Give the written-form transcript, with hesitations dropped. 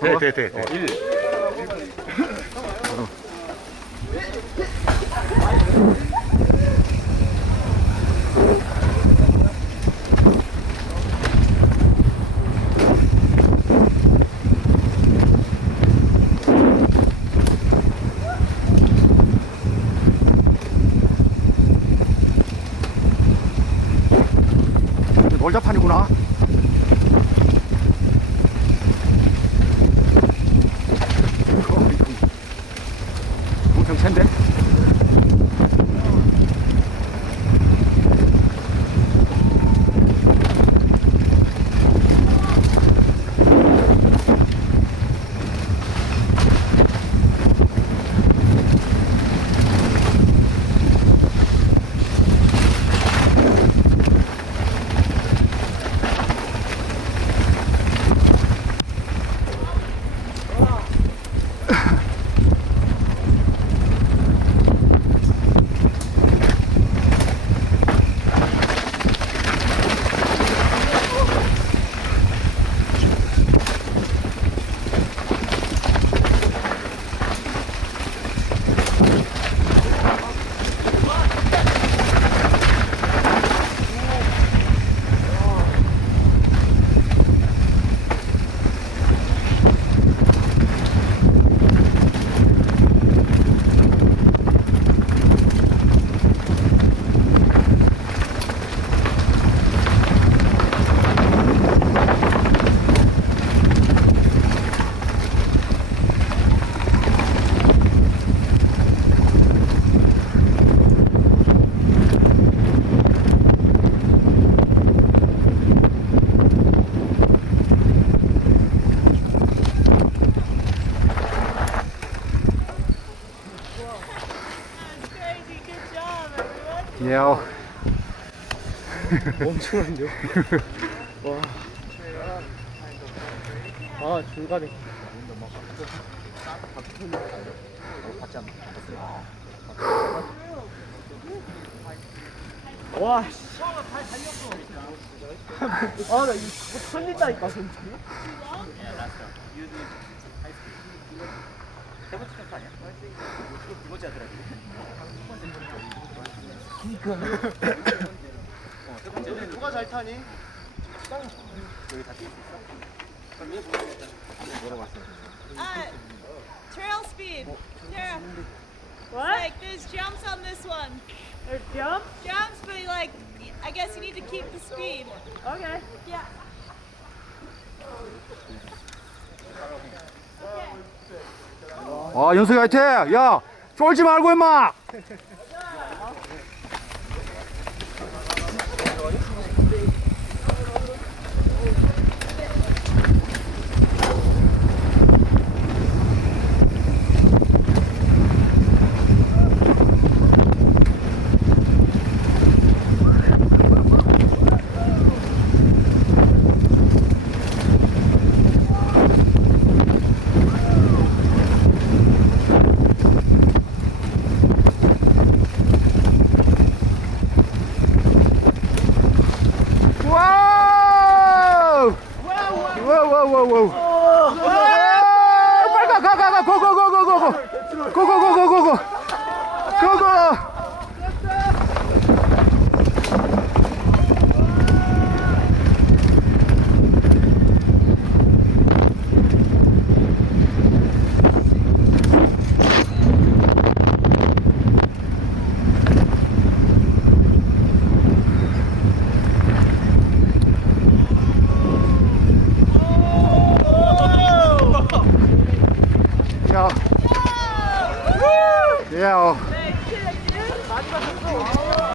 돼. 1. 놀자판이구나. 엄청 센데? 야. 엄청난데요? 와. 아, 중간에. 와, 씨. 아, 나 이거 털린다니까, 진짜. 누가 잘 타니? 여기 다 뛸 수 있어? 그럼 얘 보여주겠다. 물어봤어. Trail speed. Yeah. What? Like there's jumps on this one. There's jump? Jumps, but like I guess you need to keep the speed. Okay. Yeah. 아, 연석이 화이팅! 야, 쫄지 말고 임마! 와우! 빨리 가! 고고고고고고! 야. 야.